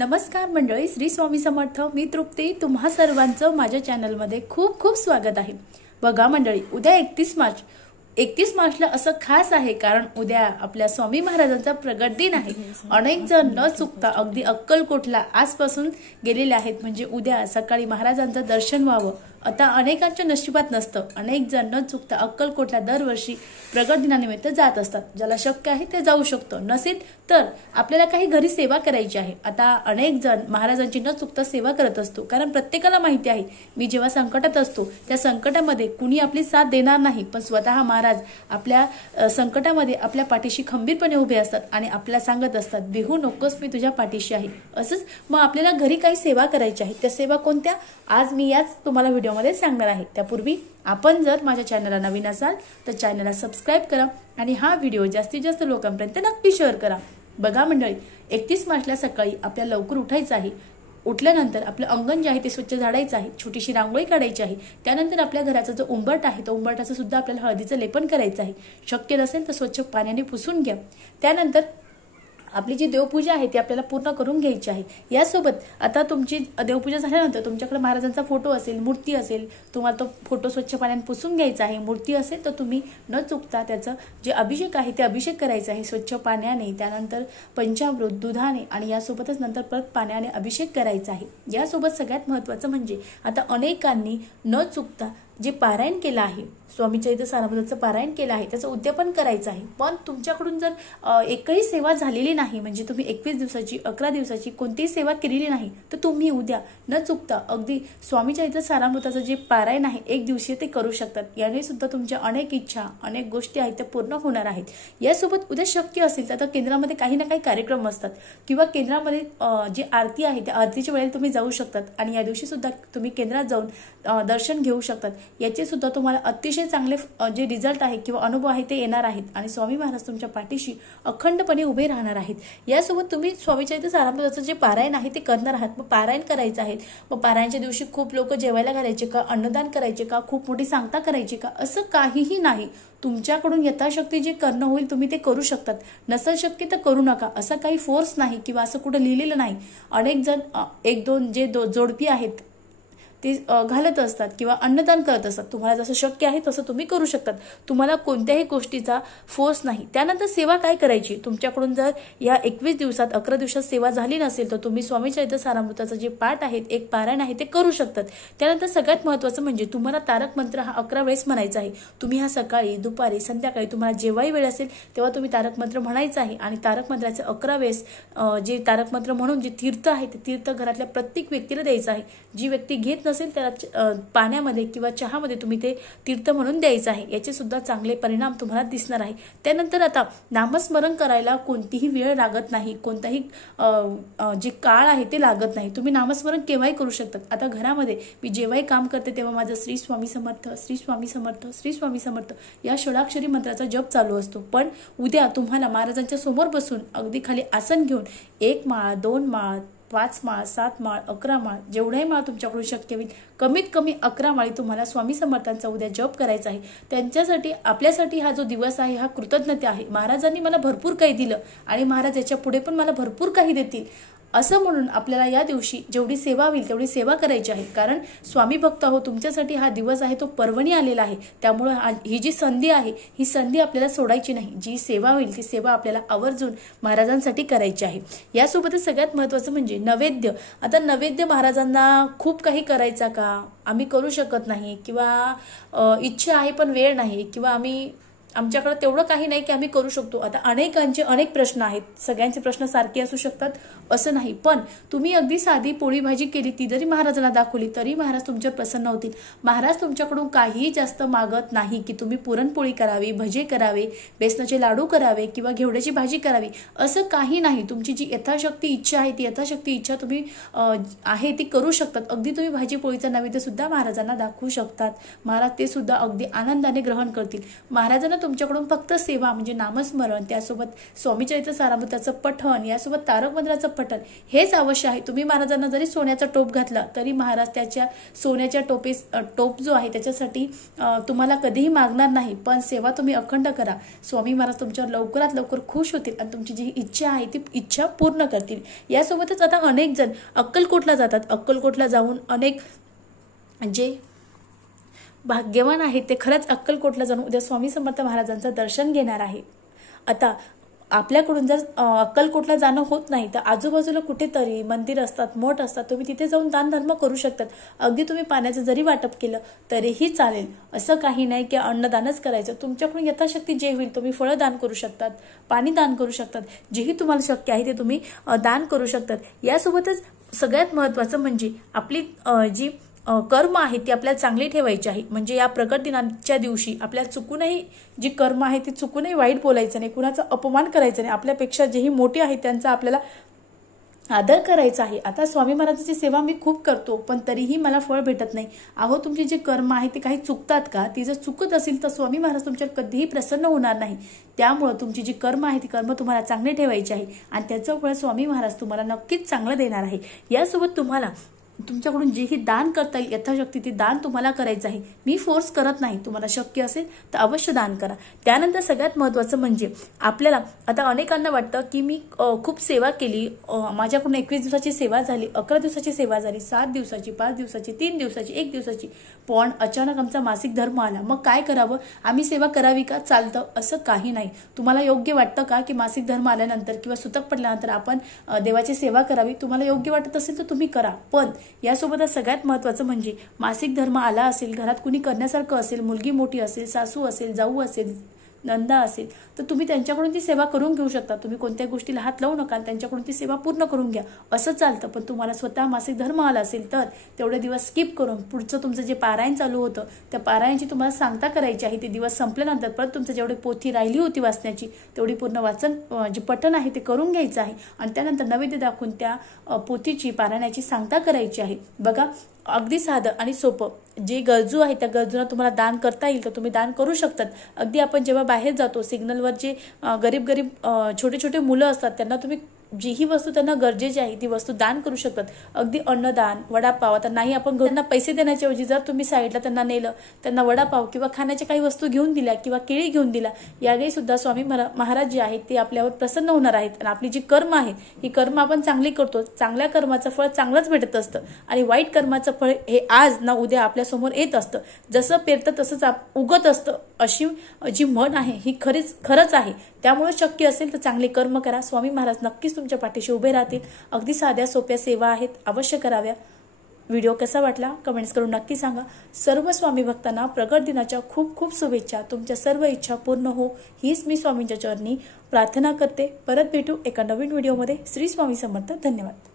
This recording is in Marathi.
नमस्कार मंडळी, श्री स्वामी समर्थ. मी तृप्ती. तुम्हा सर्वांचं माझ्या चॅनलमध्ये खूप खूप स्वागत आहे. बघा मंडळी, उद्या 31 मार्चला असं खास आहे कारण उद्या आपल्या स्वामी महाराजांचा प्रगट दिन आहे. अनेक जण न चुकता अगदी अक्कलकोटला आजपासून गेलेले आहेत, म्हणजे उद्या सकाळी महाराजांचं दर्शन व्हावं. आता अनेकांच्या नशिबात नसतं. अनेक जण न चुकता अक्कलकोटला दरवर्षी प्रगट दिनानिमित्त जात असतात. ज्याला शक्य आहे ते जाऊ शकतो, नसेल तर आपल्याला काही घरी सेवा करायची आहे. आता अनेक जण महाराजांची न चुकता सेवा करत असतो, कारण प्रत्येकाला माहिती आहे मी जेव्हा संकटात असतो त्या संकटामध्ये कुणी आपली साथ देणार नाही, पण स्वतः महाराज आपल्या संकटामध्ये आपल्या पाठीशी खंबीरपणे उभे असतात आणि आपल्याला सांगत असतात, भिवू नकोस, मी तुझ्या पाठीशी आहे. असंच मग आपल्याला घरी काही सेवा करायची आहे. त्या सेवा कोणत्या आज मी याच तुम्हाला व्हिडिओमध्ये सांगणार आहे. त्यापूर्वी आपण जर माझ्या चॅनलला नवीन असाल तर चॅनलला सबस्क्राईब करा आणि हा व्हिडिओ जास्तीत जास्त लोकांपर्यंत नक्की शेअर करा. बघा मंडळी, 31 मार्चला सकाळी आपल्याला लवकर उठायचं आहे. उठल्यानंतर आपलं अंगण जे आहे ते स्वच्छ झाडायचं आहे. छोटीशी रांगोळी काढायची आहे. त्यानंतर आपल्या घराचा जो उंबरठा आहे तो उंबरठाचं सुद्धा आपल्याला हळदीचं लेपन करायचं आहे. शक्य नसेल तर स्वच्छ पाण्याने पुसून घ्या. त्यानंतर आपली जी देवपूजा आहे ती आपल्याला पूर्ण करून घ्यायची आहे. यासोबत आता तुमची देवपूजा झाल्यानंतर तुमच्याकडे महाराजांचा फोटो असेल, मूर्ती असेल, तुम्हाला तो फोटो स्वच्छ पाण्याने पुसून घ्यायचा आहे. मूर्ती असेल तर तुम्ही न चुकता त्याचं जे अभिषेक आहे ते अभिषेक करायचा आहे स्वच्छ पाण्याने. त्यानंतर पंचामृत, दुधाने आणि यासोबतच नंतर परत पाण्याने अभिषेक करायचा आहे. यासोबत सगळ्यात महत्त्वाचं म्हणजे आता अनेकांनी न चुकता जे पारायण केलं आहे, स्वामी चरित्र सारामृताचं पारायण केलं आहे, त्याचं उद्यापन करायचं आहे. पण तुमच्याकडून जर एकही सेवा झालेली नाही, म्हणजे तुम्ही 21 दिवसाची 11 दिवसाची कोणतीही सेवा केलेली नाही, तर तुम्ही उद्या न चुकता अगदी स्वामी चरित्र सारामृताचं जे पारायण आहे 1 दिवसीय ते करू शकतात. याने सुद्धा तुमच्या अनेक इच्छा, अनेक गोष्टी आहेत त्या पूर्ण होणार आहेत. यासोबत उद्या शक्य असेल तर केंद्रामध्ये काही ना काही कार्यक्रम असतात किंवा केंद्रामध्ये जी आरती आहे त्या आरतीच्या वेळेला तुम्ही जाऊ शकतात आणि या दिवशी सुद्धा तुम्ही केंद्रात जाऊन दर्शन घेऊ शकतात. याचे सुद्धा तुम्हाला अतिशय चांगले जे रिझल्ट आहे किंवा अनुभव आहे ते येणार आहेत आणि स्वामी महाराज तुमच्या पाठीशी अखंडपणे उभे राहणार आहेत. यासोबत तुम्ही स्वामी चरित्र सारामृताचं जे पारायण आहे ते करणार आहात. मग पारायण करायचं आहे. मग पारायणच्या दिवशी खूप लोक जेवायला घालायचे का, अन्नदान करायचे का, खूप मोठी सांगता करायची का, असं काहीही नाही. तुमच्याकडून यथाशक्ती जे करणं होईल तुम्ही ते करू शकतात. नसेल शक्य तर करू नका. असा काही फोर्स नाही किंवा असं कुठं लिहिलेलं नाही. अनेक जण 1-2 जे जोडपी आहेत ते घालत असतात किंवा अन्नदान करत असतात. तुम्हाला जसं शक्य आहे तसं तुम्ही करू शकतात. तुम्हाला कोणत्याही गोष्टीचा फोर्स नाही. त्यानंतर सेवा काय करायची, तुमच्याकडून जर या 21 दिवसात 11 दिवसात सेवा झाली नसेल तर तुम्ही स्वामी चरित्र सारामृताचं जे पाठ आहेत, एक पारायण आहे ते करू शकतात. त्यानंतर सगळ्यात महत्त्वाचं म्हणजे तुम्हाला तारक मंत्र हा 11 वेळेस म्हणायचा आहे. तुम्ही हा सकाळी, दुपारी, संध्याकाळी तुम्हाला जेव्हाही वेळ असेल तेव्हा तुम्ही तारक मंत्र म्हणायचं आहे आणि तारक मंत्राचे 11 वेळेस जे तारक मंत्र म्हणून जे तीर्थ आहे ते तीर्थ घरातल्या प्रत्येक व्यक्तीला द्यायचं आहे. जी व्यक्ती घेत नसेल त्याला पाण्यामध्ये किंवा चहामध्ये तुम्ही ते तीर्थ म्हणून द्यायचं आहे. याचे सुद्धा चांगले परिणाम तुम्हाला दिसणार आहे. त्यानंतर आता नामस्मरण करायला कोणतीही वेळ लागत नाही, कोणताही जे काळ आहे ते लागत नाही. तुम्ही नामस्मरण केव्हाही करू शकतात. आता घरामध्ये मी जेव्हाही काम करते तेव्हा माझं श्री स्वामी समर्थ, श्री स्वामी समर्थ, श्री स्वामी समर्थ या षडाक्षरी मंत्राचा जप चालू असतो. पण उद्या तुम्हाला महाराजांच्या समोर बसून अगदी खाली आसन घेऊन 1 माळ, 2 माळ, 5 माळ, 7 माळ, 11 माळ, जेवढाही माळ तुमच्याकडून शक्य होईल कमीत कमी 11 माळी तुम्हाला स्वामी समर्थांचा उद्या जप करायचा आहे. त्यांच्यासाठी, आपल्यासाठी हा जो दिवस आहे हा कृतज्ञता आहे. महाराजांनी मला भरपूर काही दिलं आणि महाराज याच्या पुढे पण मला भरपूर काही देतील असं म्हणून आपल्याला या दिवशी जेवढी सेवा होईल तेवढी सेवा करायची आहे. कारण स्वामी भक्त हो, तुमच्यासाठी हा दिवस आहे तो पर्वणी आलेला आहे. त्यामुळे ही जी संधी आहे ही संधी आपल्याला सोडायची नाही. जी सेवा होईल ती सेवा आपल्याला आवर्जून महाराजांसाठी करायची आहे. यासोबतच सगळ्यात महत्त्वाचं म्हणजे नैवेद्य. आता नैवेद्य महाराजांना खूप काही करायचा का, आम्ही करू शकत नाही किंवा इच्छा आहे पण वेळ नाही किंवा आमच्याकडे तेवढं काही नाही की आम्ही करू शकतो. आता अनेकांचे अनेक प्रश्न आहेत. सगळ्यांचे प्रश्न सारखे असू शकतात असं नाही, पण तुम्ही अगदी साधी पोळी भाजी केली ती जरी महाराजांना दाखवली तरी महाराज तुमच्यावर प्रसन्न होतील. महाराज तुमच्याकडून काहीही जास्त मागत नाही की तुम्ही पुरणपोळी करावी, भजे करावे, बेसनाचे लाडू करावे किंवा घेवड्याची भाजी करावी, असं काही नाही. तुमची जी यथाशक्ती इच्छा आहे ती यथाशक्ती इच्छा तुम्ही आहे ती करू शकतात. अगदी तुम्ही भाजी पोळीचा नैवेद्य सुद्धा महाराजांना दाखवू शकतात. महाराज ते सुद्धा अगदी आनंदाने ग्रहण करतील. महाराजांना तुमच्याकडून फक्त सेवा म्हणजे नामस्मरण, त्यासोबत स्वामीचरित्र सारामृताचं पठण, यासोबत तारक मंत्राचं पठण हेच अवश्य आहे। तुम्ही महाराजांना जरी सोन्याचा टोप घातला तरी महाराज त्याच्या सोन्याच्या टोप जो आहे त्याच्यासाठी तुम्हाला कधीही मागणार नाही, पण सेवा तुम्ही अखंड करा। स्वामी महाराज तुमच्यावर लवकरात लवकर खुश होतील आणि तुमची जी इच्छा आहे ती इच्छा पूर्ण करतील। यासोबतच आता अनेक जण अक्कलकोटला जातात, अक्कलकोटला जाऊन अनेक जे भाग्यवान आहेत ते खरंच अक्कलकोटला जाऊन उद्या स्वामी समर्थ महाराजांचं दर्शन घेणार आहे। आता आपल्याकडून जर अक्कलकोटला जाणं होत नाही तर आजूबाजूला कुठेतरी मंदिर असतात, मठ असतात, तुम्ही तिथे जाऊन दान धर्म करू शकतात। अगदी तुम्ही पाण्याचं जरी वाटप केलं तरीही चालेल, असं काही नाही की अन्नदानच करायचं। तुमच्याकडून यथाशक्ती जे होईल तुम्ही फळं दान करू शकतात, पाणी दान करू शकतात, जेही तुम्हाला शक्य आहे ते तुम्ही दान करू शकतात। यासोबतच सगळ्यात महत्त्वाचं म्हणजे आपली जी कर्म आहे ती आपल्याला चांगली ठेवायची आहे। म्हणजे या प्रकट दिनाच्या दिवशी आपल्याला चुकूनही जी कर्म आहे ती चुकूनही वाईट बोलायचं नाही, कुणाचा अपमान करायचा नाही, आपल्यापेक्षा जेही मोठे आहेत त्यांचा आपल्याला आदर करायचा आहे। आता स्वामी महाराजांची सेवा मी खूप करतो पण तरीही मला फळ भेटत नाही। अहो तुमची जे कर्म आहे ते काही चुकतात का? ती जर चुकत असेल तर स्वामी महाराज तुमच्यावर कधीही प्रसन्न होणार नाही। त्यामुळे तुमची जी कर्म आहे ती कर्म तुम्हाला चांगले ठेवायची आहे आणि त्याचं फळ स्वामी महाराज तुम्हाला नक्कीच चांगलं देणार आहे। यासोबत तुम्हाला तुमच्याकडून जेही दान करता येईल यथाशक्ती ते दान तुम्हाला करायचं आहे। मी फोर्स करत नाही, तुम्हाला शक्य असेल तर अवश्य दान करा। त्यानंतर सगळ्यात महत्त्वाचं म्हणजे आपल्याला आता अनेकांना वाटतं की मी खूप सेवा केली, माझ्याकडून 21 दिवसाची सेवा झाली, 11 दिवसाची सेवा झाली, 7 दिवसाची, 5 दिवसाची, 3 दिवसाची, 1 दिवसाची, पण अचानक आमचा मासिक धर्म आला, मग काय करावं? आम्ही सेवा करावी का? चालतं, असं काही नाही। तुम्हाला योग्य वाटतं का की मासिक धर्म आल्यानंतर किंवा सुतक पडल्यानंतर आपण देवाची सेवा करावी? तुम्हाला योग्य वाटत असेल तर तुम्ही करा, पण यासोबतच सगळ्यात महत्त्वाचं म्हणजे मासिक धर्म आला असेल, घरात कुणी करण्यासारखं असेल, मुलगी मोठी असेल, सासू असेल, जाऊ असेल, नंदा असेल तर तुम्ही त्यांच्याकडून ती सेवा करून घेऊ शकता। तुम्ही कोणत्याही गोष्टीला हात लावू नका, त्यांच्याकडून ती सेवा पूर्ण करून घ्या, असं चालतं। पण तुम्हाला स्वतः मासिक धर्म आला असेल तर तेवढे दिवस स्किप करून पुढचं तुमचं जे पारायण चालू होतं त्या पारायणची तुम्हाला सांगता करायची आहे। ते दिवस संपल्यानंतर परत तुमचं जेवढी पोथी राहिली होती वाचण्याची तेवढी पूर्ण वाचन जे पठण आहे ते करून घ्यायचं आहे आणि त्यानंतर नैवेद्य दाखवून त्या पोथीची पारायणाची सांगता करायची आहे। बघा अगदी साधं आणि सोपं, जे गरजू आहे त्या गरजूंना तुम्हाला दान करता येईल तर तुम्ही दान करू शकतात। अगदी आपण जेव्हा बाहेर जातो सिग्नलवर जे गरीब छोटे छोटे मुलं असतात त्यांना तुम्ही जीही वस्तू त्यांना गरजेची आहे ती वस्तू दान करू शकतात। अगदी अन्नदान, वडापाव, आता नाही आपण घरना पैसे देण्याच्या ऐवजी जर तुम्ही साईडला त्यांना नेलं, त्यांना वडापाव किंवा खाण्याच्या काही वस्तू घेऊन दिल्या किंवा केळी घेऊन दिल्या, यावेळी सुद्धा स्वामी महाराज जे आहेत ते आपल्यावर प्रसन्न होणार आहेत आणि आपली जी कर्म आहेत ही कर्म आपण चांगली करतो, चांगल्या कर्माचं फळ चांगलंच भेटत असतं आणि वाईट कर्माचं फळ हे आज ना उद्या आपल्या समोर येत असतं। जसं पेरतं तसंच उगत असतं, अशी जी म्हण आहे ही खरंच आहे। त्यामुळे शक्य असेल तर चांगले कर्म करा, स्वामी महाराज नक्कीच तुमच्या पाठीशी उभे राहतील। अगदी साध्या सोप्या सेवा आहेत, अवश्य कराव्या। व्हिडिओ कसा वाटला कमेंट्स करून नक्की सांगा। सर्व स्वामी भक्तांना प्रगट दिनाच्या खूप खूप शुभेच्छा। तुमच्या सर्व इच्छा पूर्ण हो हीच मी स्वामींच्या चरणी प्रार्थना करते। परत भेटू एका नवीन व्हिडिओमध्ये। श्री स्वामी समर्थ। धन्यवाद।